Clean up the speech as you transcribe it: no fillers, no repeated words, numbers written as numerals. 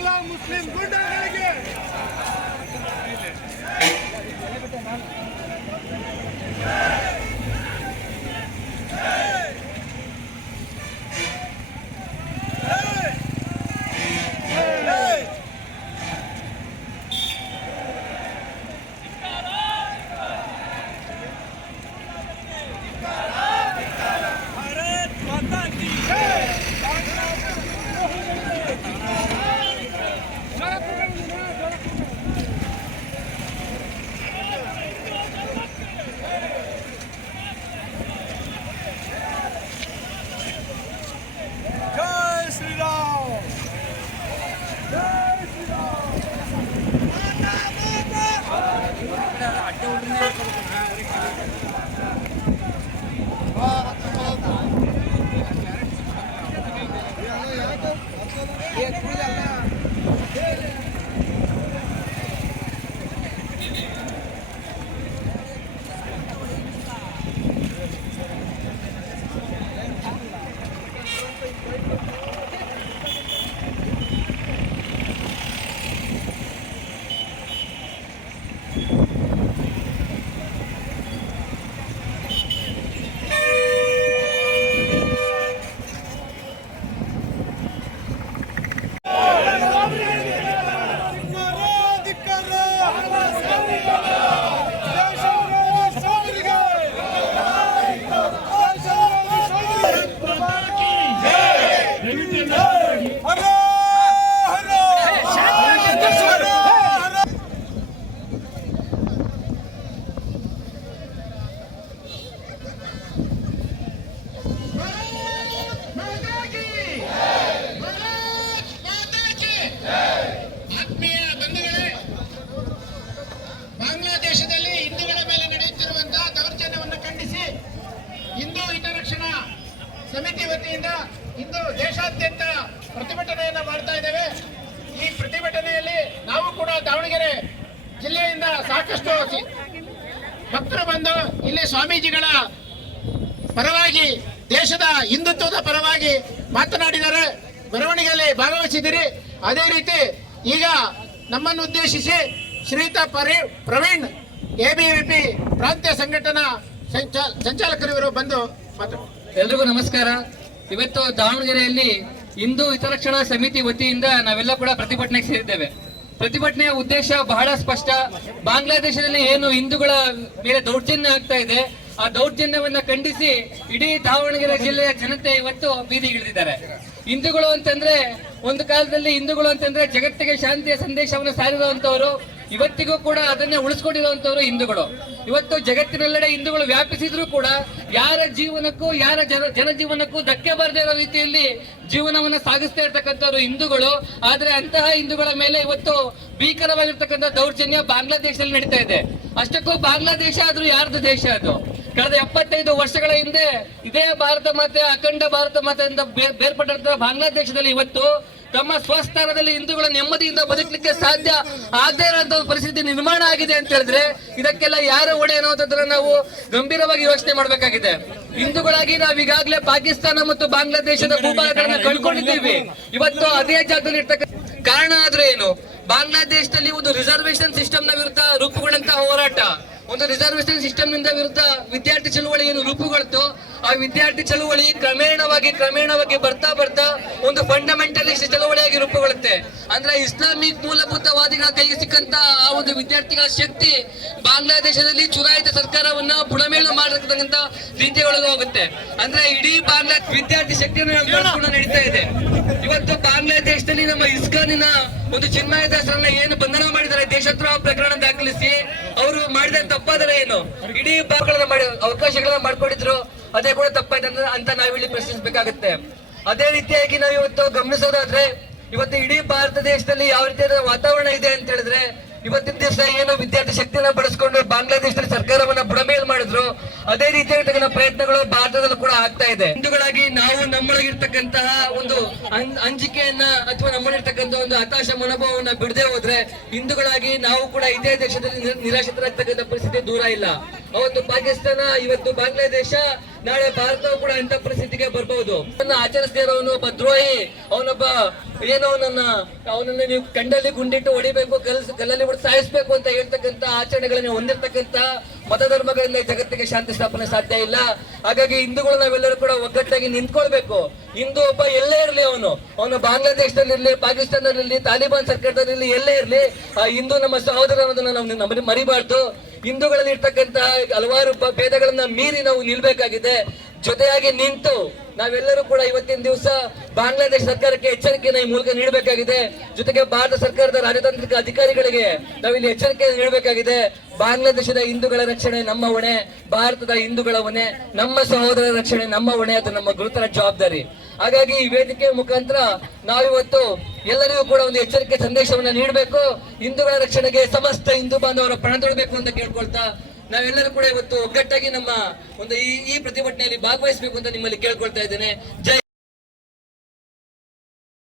Bangla Muslim ಗುಂಡಗಳಿಗೆ ಬಾಂಗ್ಲಾದೇಶದಲ್ಲಿ ಹಿಂದೂಗಳ ಮೇಲೆ ನಡೆಯುತ್ತಿರುವಂತಹ ದೌರ್ಜನ್ಯವನ್ನು ಖಂಡಿಸಿ ಹಿಂದೂ ಹಿತರಕ್ಷಣಾ ಸಮಿತಿ ವತಿಯಿಂದ ಇಂದು ದೇಶಾದ್ಯಂತ ಪ್ರತಿಭಟನೆಯನ್ನು ಮಾಡ್ತಾ ಇದ್ದೇವೆ. ಈ ಪ್ರತಿಭಟನೆಯಲ್ಲಿ ನಾವು ಕೂಡ ದಾವಣಗೆರೆ ಜಿಲ್ಲೆಯಿಂದ ಸಾಕಷ್ಟು ಭಕ್ತರು ಬಂದು ಇಲ್ಲಿ ಸ್ವಾಮೀಜಿಗಳ ಪರವಾಗಿ ದೇಶದ ಹಿಂದುತ್ವದ ಪರವಾಗಿ ಮಾತನಾಡಿದರೆ ಮೆರವಣಿಗೆಯಲ್ಲಿ ಭಾಗವಹಿಸಿದಿರಿ. ಅದೇ ರೀತಿ ಈಗ ನಮ್ಮನ್ನು ಉದ್ದೇಶಿಸಿ ಶ್ರೀಯುತ ಪ್ರವೀಣ್ ಎಬಿವಿಪಿ ಪ್ರಾಂತ್ಯ ಸಂಘಟನಾ ಸಂಚಾಲಕರು ಬಂದು ಮಾತಾಡ್ತಾರೆ. ಎಲ್ರಿಗೂ ನಮಸ್ಕಾರ. ಇವತ್ತು ದಾವಣಗೆರೆಯಲ್ಲಿ ಹಿಂದೂ ಹಿತರಕ್ಷಣಾ ಸಮಿತಿ ವತಿಯಿಂದ ನಾವೆಲ್ಲ ಕೂಡ ಪ್ರತಿಭಟನೆಗೆ ಸೇರಿದ್ದೇವೆ. ಪ್ರತಿಭಟನೆಯ ಉದ್ದೇಶ ಬಹಳ ಸ್ಪಷ್ಟ. ಬಾಂಗ್ಲಾದೇಶದಲ್ಲಿ ಏನು ಹಿಂದೂಗಳ ಮೇಲೆ ದೌರ್ಜನ್ಯ ಆಗ್ತಾ ಇದೆ, ಆ ದೌರ್ಜನ್ಯವನ್ನ ಖಂಡಿಸಿ ಇಡೀ ದಾವಣಗೆರೆ ಜಿಲ್ಲೆಯ ಜನತೆ ಇವತ್ತು ಬೀದಿಗಿಳಿದಿದ್ದಾರೆ. ಹಿಂದೂಗಳು ಅಂತಂದ್ರೆ ಒಂದು ಕಾಲದಲ್ಲಿ ಹಿಂದೂಗಳು ಅಂತಂದ್ರೆ ಜಗತ್ತಿಗೆ ಶಾಂತಿಯ ಸಂದೇಶವನ್ನು ಸಾರಿರುವಂತವರು, ಇವತ್ತಿಗೂ ಕೂಡ ಅದನ್ನೇ ಉಳಿಸ್ಕೊಂಡಿರುವಂತವರು ಹಿಂದೂಗಳು. ಇವತ್ತು ಜಗತ್ತಿನೆಲ್ಲೆಡೆ ಹಿಂದೂಗಳು ವ್ಯಾಪಿಸಿದ್ರು ಕೂಡ ಯಾರ ಜೀವನಕ್ಕೂ ಯಾರ ಜನಜೀವನಕ್ಕೂ ಧಕ್ಕೆ ಬರದೇ ಇರೋ ರೀತಿಯಲ್ಲಿ ಜೀವನವನ್ನ ಸಾಗಿಸ್ತಾ ಇರ್ತಕ್ಕಂಥವ್ರು ಹಿಂದೂಗಳು. ಆದ್ರೆ ಅಂತಹ ಹಿಂದೂಗಳ ಮೇಲೆ ಇವತ್ತು ಭೀಕರವಾಗಿರ್ತಕ್ಕಂಥ ದೌರ್ಜನ್ಯ ಬಾಂಗ್ಲಾದೇಶದಲ್ಲಿ ನಡೀತಾ ಇದೆ. ಅಷ್ಟಕ್ಕೂ ಬಾಂಗ್ಲಾದೇಶ ಆದ್ರೂ ಯಾರ್ದು ದೇಶ ಅದು? ಕಳೆದ 75 ವರ್ಷಗಳ ಹಿಂದೆ ಇದೇ ಭಾರತ ಮಾತೆ, ಅಖಂಡ ಭಾರತ ಮಾತೆಯಿಂದ ಬೇರ್ಪಟ್ಟಂತಹ ಬಾಂಗ್ಲಾದೇಶದಲ್ಲಿ ಇವತ್ತು ತಮ್ಮ ಸ್ವಸ್ಥಾನದಲ್ಲಿ ಹಿಂದೂಗಳ ನೆಮ್ಮದಿಯಿಂದ ಬದುಕಲಿಕ್ಕೆ ಸಾಧ್ಯ ಆಗದೇ ಇರುವಂತ ಪರಿಸ್ಥಿತಿ ನಿರ್ಮಾಣ ಆಗಿದೆ ಅಂತ ಹೇಳಿದ್ರೆ ಇದಕ್ಕೆಲ್ಲ ಯಾರ ಹೊಣೆ ಅನ್ನೋದನ್ನ ನಾವು ಗಂಭೀರವಾಗಿ ಯೋಚನೆ ಮಾಡಬೇಕಾಗಿದೆ. ಹಿಂದೂಗಳಾಗಿ ನಾವು ಈಗಾಗಲೇ ಪಾಕಿಸ್ತಾನ ಮತ್ತು ಬಾಂಗ್ಲಾದೇಶದ ಭೂಭಾಗಗಳನ್ನ ಕಳ್ಕೊಂಡಿದ್ದೀವಿ. ಇವತ್ತು ಅದೇ ಜಾಗದಲ್ಲಿ ಇರ್ತಕ್ಕಂಥ ಕಾರಣ ಆದ್ರೆ ಏನು? ಬಾಂಗ್ಲಾದೇಶದಲ್ಲಿ ಒಂದು ರಿಸರ್ವೇಶನ್ ಸಿಸ್ಟಮ್ ನ ವಿರುದ್ಧ ರೂಪುಗೊಂಡಂತಹ ಹೋರಾಟ, ಒಂದು ರಿಸರ್ವೇಶನ್ ಸಿಸ್ಟಮ್ ನಿಂದ ವಿರುದ್ಧ ವಿದ್ಯಾರ್ಥಿ ಚಳುವಳಿಯನ್ನು ರೂಪುಗೊಳ್ತು. ಆ ವಿದ್ಯಾರ್ಥಿ ಚಳುವಳಿ ಕ್ರಮೇಣವಾಗಿ ಬರ್ತಾ ಒಂದು ಫಂಡಮೆಂಟಲಿಸ್ಟ್ ಚಳುವಳಿಯಾಗಿ ರೂಪುಗೊಳ್ಳುತ್ತೆ. ಅಂದ್ರೆ ಇಸ್ಲಾಮಿಕ್ ಮೂಲಭೂತವಾದಿಗಳ ಕೈಗೆ ಸಿಕ್ಕಂತ ಆ ಒಂದು ವಿದ್ಯಾರ್ಥಿಗಳ ಶಕ್ತಿ ಬಾಂಗ್ಲಾದೇಶದಲ್ಲಿ ಚುನಾಯಿತ ಸರ್ಕಾರವನ್ನ ಬುಡಮೇಲು ಮಾಡತಕ್ಕಂತ ರೀತಿಯೊಳಗೆ ಹೋಗುತ್ತೆ. ಅಂದ್ರೆ ಇಡೀ ಬಾಂಗ್ಲಾ ವಿದ್ಯಾರ್ಥಿ ಶಕ್ತಿಯನ್ನು ನಡೀತಾ ಇದೆ. ಇವತ್ತು ಬಾಂಗ್ಲಾದೇಶದಲ್ಲಿ ನಮ್ಮ ಇಸ್ಕಾನಿನ ಒಂದು ಚಿನ್ಮಯ ದಾಸರನ್ನ ಏನು ಬಂಧನ ಮಾಡಿದ್ದಾರೆ ದೇಶದ್ರೋಹ ಪ್ರಕರಣ ದಾಖಲಿಸಿ, ಅವರು ಮಾಡಿದ ತಪ್ಪಾದರೆ ಏನು? ಇಡೀ ಅವಕಾಶಗಳನ್ನ ಮಾಡ್ಕೊಂಡಿದ್ರು, ಅದೇ ಕೂಡ ತಪ್ಪಾಯ್ತು ಅಂತ ನಾವಿಲ್ಲಿ ಪ್ರಶ್ನಿಸಬೇಕಾಗುತ್ತೆ. ಅದೇ ರೀತಿಯಾಗಿ ನಾವು ಇವತ್ತು ಗಮನಿಸೋದಾದ್ರೆ ಇವತ್ತು ಇಡೀ ಭಾರತ ದೇಶದಲ್ಲಿ ಯಾವ ರೀತಿಯಾದ ವಾತಾವರಣ ಇದೆ ಅಂತ ಹೇಳಿದ್ರೆ, ಇವತ್ತಿನ ದಿವಸ ಏನು ವಿದ್ಯಾರ್ಥಿ ಶಕ್ತಿಯನ್ನ ಬಳಸ್ಕೊಂಡು ಬಾಂಗ್ಲಾದೇಶದಲ್ಲಿ ಸರ್ಕಾರವನ್ನ ಬುಡಮೇಲು ಮಾಡಿದ್ರು, ಅದೇ ರೀತಿಯಾಗಿರ್ತಕ್ಕಂಥ ಪ್ರಯತ್ನಗಳು ಭಾರತದಲ್ಲೂ ಕೂಡ ಆಗ್ತಾ ಇದೆ. ಹಿಂದೂಗಳಾಗಿ ನಾವು ನಮ್ಮೊಳಗಿರ್ತಕ್ಕಂತಹ ಒಂದು ಅಂಜಿಕೆಯನ್ನ ಅಥವಾ ನಮ್ಮಲ್ಲಿರ್ತಕ್ಕಂಥ ಒಂದು ಹತಾಶ ಮನೋಭಾವವನ್ನ ಬಿಡದೆ ಹೋದ್ರೆ ಹಿಂದೂಗಳಾಗಿ ನಾವು ಕೂಡ ಇದೇ ದೇಶದಲ್ಲಿ ನಿರಾಶ್ರಿತರಾಗ್ತಕ್ಕಂಥ ಪರಿಸ್ಥಿತಿ ದೂರ ಇಲ್ಲ. ಅವತ್ತು ಪಾಕಿಸ್ತಾನ, ಇವತ್ತು ಬಾಂಗ್ಲಾದೇಶ, ನಾಳೆ ಭಾರತವು ಕೂಡ ಇಂಥ ಪರಿಸ್ಥಿತಿಗೆ ಬರ್ಬಹುದು. ಆಚರಿಸದೇ ಇರೋನು ಒಬ್ಬ ದ್ರೋಹಿ, ಅವನೊಬ್ಬ ಏನೋ ಅವನನ್ನ ನೀವು ಕಂಡಲ್ಲಿ ಗುಂಡಿಟ್ಟು ಹೊಡಿಬೇಕು, ಕಲ್ಲಲ್ಲಿ ಬಿಟ್ಟು ಸಾಯಿಸ್ಬೇಕು ಅಂತ ಹೇಳ್ತಕ್ಕಂಥ ಆಚರಣೆಗಳನ್ನು ಹೊಂದಿರತಕ್ಕಂಥ ಮತ ಧರ್ಮಗಳಿಂದ ಈ ಜಗತ್ತಿಗೆ ಶಾಂತಿ ಸ್ಥಾಪನೆ ಸಾಧ್ಯ ಇಲ್ಲ. ಹಾಗಾಗಿ ಹಿಂದೂಗಳು ನಾವೆಲ್ಲರೂ ಕೂಡ ಒಗ್ಗಟ್ಟಾಗಿ ನಿಂತ್ಕೊಳ್ಬೇಕು. ಹಿಂದೂ ಒಬ್ಬ ಎಲ್ಲೇ ಇರಲಿ, ಅವನು ಬಾಂಗ್ಲಾದೇಶದಲ್ಲಿರ್ಲಿ, ಪಾಕಿಸ್ತಾನದಲ್ಲಿರ್ಲಿ, ತಾಲಿಬಾನ್ ಸರ್ಕಾರದಲ್ಲಿರ್ಲಿ, ಎಲ್ಲೇ ಇರಲಿ, ಆ ಹಿಂದೂ ನಮ್ಮ ಸಹೋದರ ಅನ್ನೋದನ್ನ ನಾವು ಮರಿಬಾರ್ದು. ಹಿಂದೂಗಳಲ್ಲಿ ಇರ್ತಕ್ಕಂಥ ಹಲವಾರು ಭೇದಗಳನ್ನ ಮೀರಿ ನಾವು ನಿಲ್ಬೇಕಾಗಿದೆ. ಜೊತೆಯಾಗಿ ನಿಂತು ನಾವೆಲ್ಲರೂ ಕೂಡ ಇವತ್ತಿನ ದಿವಸ ಬಾಂಗ್ಲಾದೇಶ ಸರ್ಕಾರಕ್ಕೆ ಎಚ್ಚರಿಕೆಯನ್ನು ಈ ಮೂಲಕ ನೀಡಬೇಕಾಗಿದೆ. ಜೊತೆಗೆ ಭಾರತ ಸರ್ಕಾರದ ರಾಜತಾಂತ್ರಿಕ ಅಧಿಕಾರಿಗಳಿಗೆ ನಾವಿಲ್ಲಿ ಎಚ್ಚರಿಕೆ ನೀಡಬೇಕಾಗಿದೆ. ಬಾಂಗ್ಲಾದೇಶದ ಹಿಂದೂಗಳ ರಕ್ಷಣೆ ನಮ್ಮ ಹೊಣೆ, ಭಾರತದ ಹಿಂದೂಗಳ ಹೊಣೆ, ನಮ್ಮ ಸಹೋದರರ ರಕ್ಷಣೆ ನಮ್ಮ ಹೊಣೆ, ಅದು ನಮ್ಮ ಗುರುತರ ಜವಾಬ್ದಾರಿ. ಹಾಗಾಗಿ ಈ ವೇದಿಕೆ ಮುಖಾಂತರ ನಾವಿವತ್ತು ಎಲ್ಲರಿಗೂ ಕೂಡ ಒಂದು ಎಚ್ಚರಿಕೆ ಸಂದೇಶವನ್ನ ನೀಡಬೇಕು. ಹಿಂದೂಗಳ ರಕ್ಷಣೆಗೆ ಸಮಸ್ತ ಹಿಂದೂ ಬಾಂಧವರ ಪ್ರಾಣ ತೊಡಬೇಕು ಅಂತ ಕೇಳ್ಕೊಳ್ತಾ, ನಾವೆಲ್ಲರೂ ಕೂಡ ಇವತ್ತು ಒಗ್ಗಟ್ಟಾಗಿ ನಮ್ಮ ಒಂದು ಈ ಪ್ರತಿಭಟನೆಯಲ್ಲಿ ಭಾಗವಹಿಸಬೇಕು ಅಂತ ನಿಮ್ಮಲ್ಲಿ ಕೇಳ್ಕೊಳ್ತಾ ಇದ್ದೇನೆ. ಜೈ